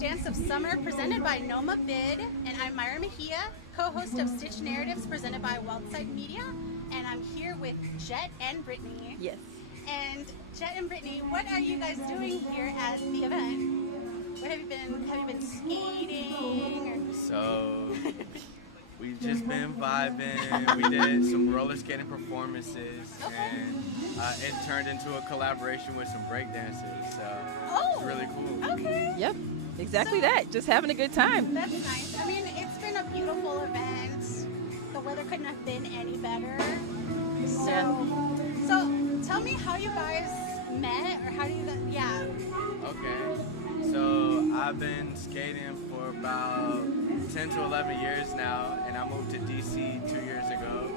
Dance of Summer presented by NoMa Bid, and I'm Myra Mejia, co-host of Stitch Narratives presented by Wildside Media, and I'm here with Jet and Brittanie. Yes. And Jet and Brittanie, what are you guys doing here at the event? What have you been skating? Or? So, we've just been vibing. We did some roller skating performances, and it turned into a collaboration with some break dancers. So, it's really cool. Okay. Yep. Exactly that. Just having a good time. That's nice. I mean, it's been a beautiful event. The weather couldn't have been any better. So tell me how you guys met, or how do you guys, yeah. Okay. So, I've been skating for about 10 to 11 years now, and I moved to DC 2 years ago.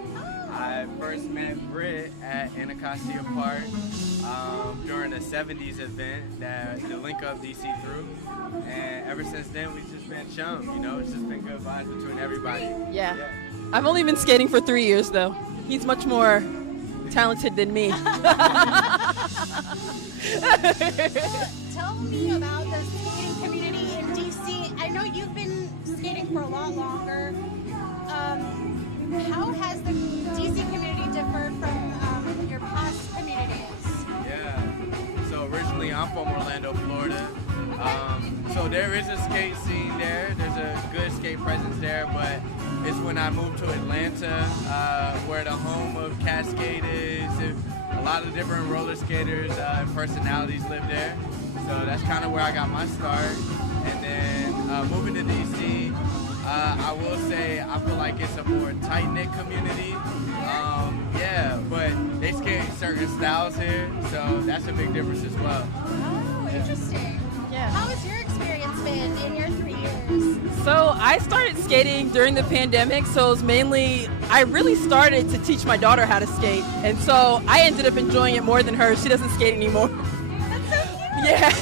I first met Britt at Anacostia Park during a 70s event that the Link Up DC threw. And ever since then, we've just been chum, you know? It's just been good vibes between everybody. Yeah. I've only been skating for 3 years, though. He's much more talented than me. Tell me about the skating community in DC. I know you've been skating for a lot longer. How has the DC community differed from your past communities? Yeah. So originally I'm from Orlando, Florida. So there is a skate scene there. There's a good skate presence there, but it's when I moved to Atlanta, where the home of Cascade is. A lot of different roller skaters and personalities live there. So that's kind of where I got my start. And then moving to DC, I will say I feel like it's a more tight-knit community. Yeah, but they skate certain styles here, so that's a big difference as well. Oh, interesting. Yeah. How has your experience been in your 3 years? So I started skating during the pandemic, so it was mainly, I really started to teach my daughter how to skate. And so I ended up enjoying it more than her. She doesn't skate anymore. That's so cute. Yeah.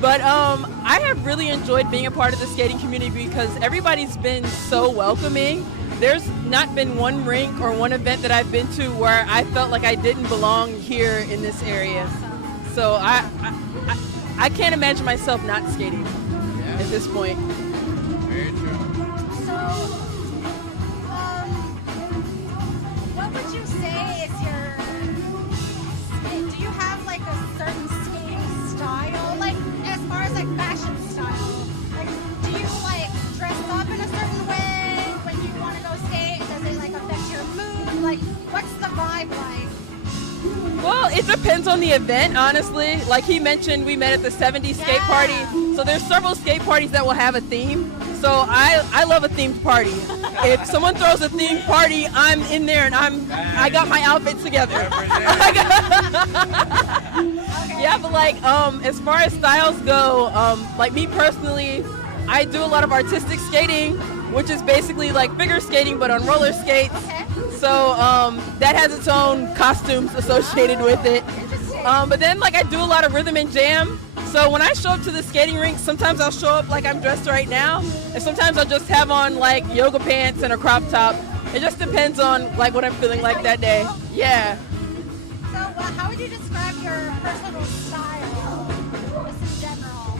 But I have really enjoyed being a part of the skating community because everybody's been so welcoming. There's not been one rink or one event that I've been to where I felt like I didn't belong here in this area. So I can't imagine myself not skating at this point. Very true. So, what would you say is your, do you have like a certain skating style? Like, as far as like fashion style, like, do you like dress up in a certain way when you want to go skate? Does it like affect your mood? Like, what's the vibe like? Well, it depends on the event, honestly. Like he mentioned, we met at the 70s skate party. So there's several skate parties that will have a theme. So I love a themed party. If someone throws a themed party, I'm in there and I got my outfit together. Yeah, but like as far as styles go, like me personally, I do a lot of artistic skating, which is basically like figure skating but on roller skates. So that has its own costumes associated with it. But then like I do a lot of rhythm and jam. So when I show up to the skating rink, sometimes I'll show up like I'm dressed right now, and sometimes I'll just have on like yoga pants and a crop top. It just depends on like what I'm feeling like that day. Yeah. So how would you describe your personal style, just in general?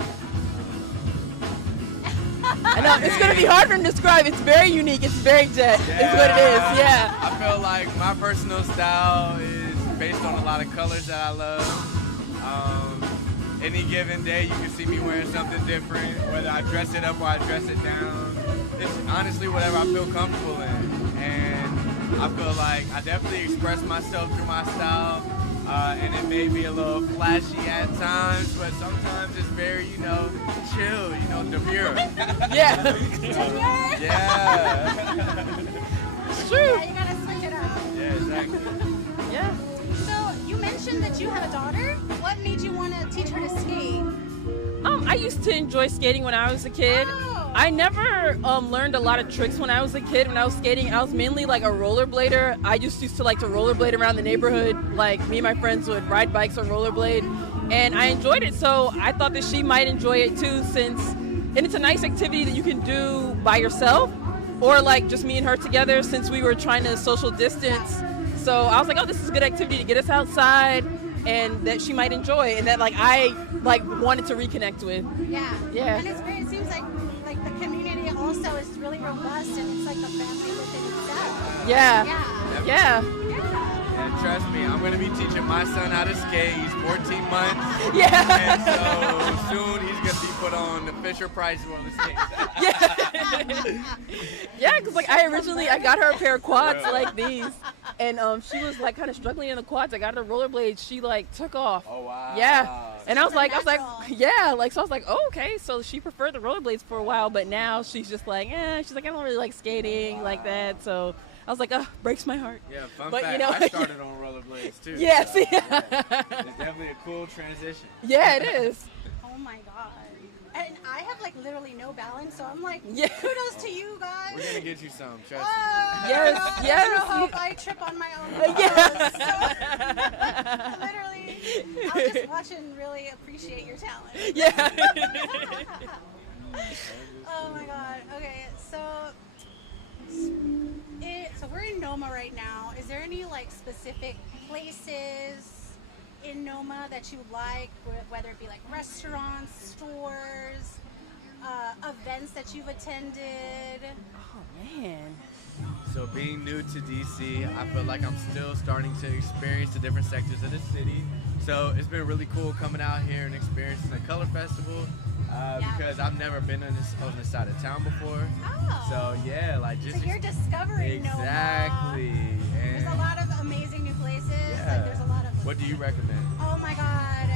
I know it's gonna be hard to describe. It's very unique. It's very Jet. It's what it is. Yeah. I feel like my personal style is based on a lot of colors that I love. Any given day, you can see me wearing something different, whether I dress it up or I dress it down. It's honestly whatever I feel comfortable in. And I feel like I definitely express myself through my style. And it may be a little flashy at times, but sometimes it's very, chill, demure. Yeah. Yeah. It's true. Yeah, you gotta switch it up. Yeah, exactly. Yeah. So you mentioned that you have a daughter. What made you want to teach her to skate? I used to enjoy skating when I was a kid. Oh. I never learned a lot of tricks when I was a kid. When I was skating, I was mainly like a rollerblader. I just used to like to rollerblade around the neighborhood. Like me and my friends would ride bikes or rollerblade, and I enjoyed it. So I thought that she might enjoy it too, and it's a nice activity that you can do by yourself, or like just me and her together, since we were trying to social distance. So I was like, oh, this is a good activity to get us outside. and that she might enjoy, and that like I like wanted to reconnect with. Yeah. Yeah. And it's great. It seems like the community also is really robust, and it's like a family within itself. Yeah. Yeah. Yeah. And trust me, I'm gonna be teaching my son how to skate. He's 14 months. Yeah. And so soon he's gonna be put on the Fisher Price roller skates. Yeah, because like I got her a pair of quads like these, and she was like kind of struggling in the quads. I got her rollerblades. She like took off. Oh wow. Yeah, and I was like, natural. yeah, like so I was like, oh, okay. So she preferred the rollerblades for a while, but now she's just like, she's like, I don't really like skating like that. So I was like, breaks my heart. Yeah, fun But, fact, you know, I started on rollerblades too. Yes, so, yeah. It's definitely a cool transition. Yeah, it is. Oh my god. And I have like literally no balance, so I'm like, Yeah. kudos to you guys. We're gonna get you some, trust Oh, Yes, I yes. sure hope I trip on my own. Yeah. So, literally, I'll just watch and really appreciate your talent. Yeah. Oh my god. Okay, so we're in NoMa right now. Is there any like specific places in NoMa that you like, whether it be like restaurants, stores, events that you've attended? Oh man. So being new to DC, I feel like I'm still starting to experience the different sectors of the city. So it's been really cool coming out here and experiencing the Color Festival because I've never been on this side of town before. Oh. So yeah, like just So you're discovering NoMa. exactly. And There's a lot of amazing new places. yeah. Like there's a lot of. What do you recommend? Oh my god,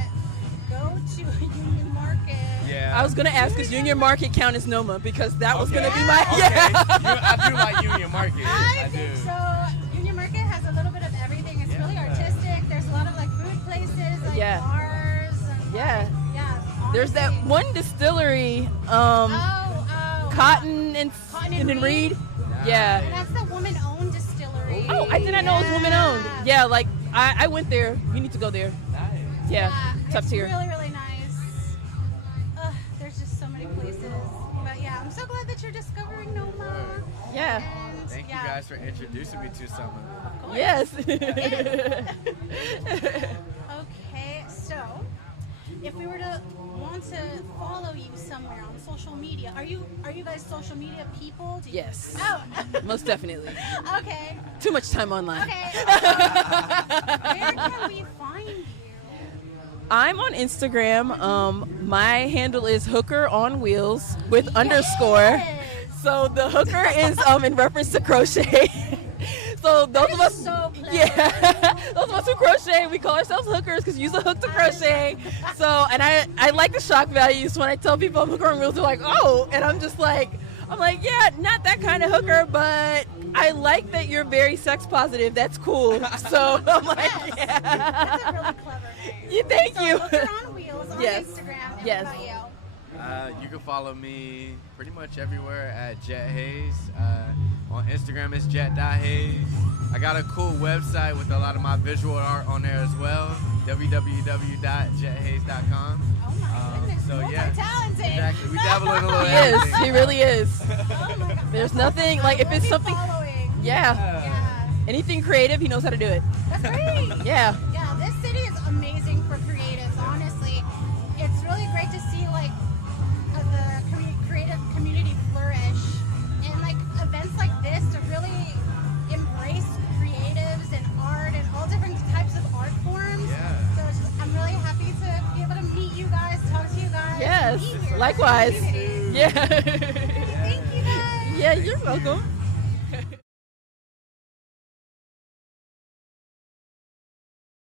go to Union Market. Yeah. I was gonna ask, does Union Market count as NoMa? Because that was gonna be my Okay. I do like Union Market. I do. think so. Union Market has a little bit of everything. It's really artistic. There's a lot of like food places, like Yeah. bars. And, Yeah. Yeah. There's that honestly. one distillery, Oh. Cotton and Reed? Reed. Yeah. That's the woman-owned distillery. Oh, I did not know it was woman owned. Yeah, like I went there. You need to go there. Nice. Yeah, top it's tier. really, really nice. There's just so many places. But yeah, I'm so glad that you're discovering NoMa. Yeah. And Thank you guys for introducing me to some of them. Yes. Okay, so if we were to want to follow you somewhere on social media, are you guys social media people? Do you, Yes. Oh. Most definitely. Okay. Too much time online. Okay. Where can we find you? I'm on Instagram. My handle is hooker on wheels with underscore. So the hooker is in reference to crochet. So those of us, So clever. yeah, those of us who crochet, we call ourselves hookers because use a hook to crochet. So, and I like the shock value. So when I tell people I'm hooker on wheels, they're like, oh, and I'm like, yeah, not that kind of hooker, but I like that you're very sex positive. That's cool. So I'm like, Yes. yeah. That's a really clever name. Yeah, thank So you. Hooker on Wheels on Yes. Instagram. And Yes. what about you? You can follow me pretty much everywhere at Jet Hayes. On Instagram, it's jet.hayes. I got a cool website with a lot of my visual art on there as well, www.jethays.com. Oh my goodness. So yeah, Multi-talented. exactly. We dabble in a little He is. everything. He really is. Oh my God. There's nothing like if We'll it's be something. following. Yeah. Yeah. Anything creative, he knows how to do it. That's great. Yeah. Yeah, this city is amazing for creatives, honestly. It's really great to see like the creative community flourish and like events like this to really embrace creatives and art and all different types of art forms. Yeah. So it's just, I'm really happy to be able to meet you guys, talk to you guys. Yes. and be here. Likewise. Community. Yeah. Thank you guys. Yeah, you're welcome.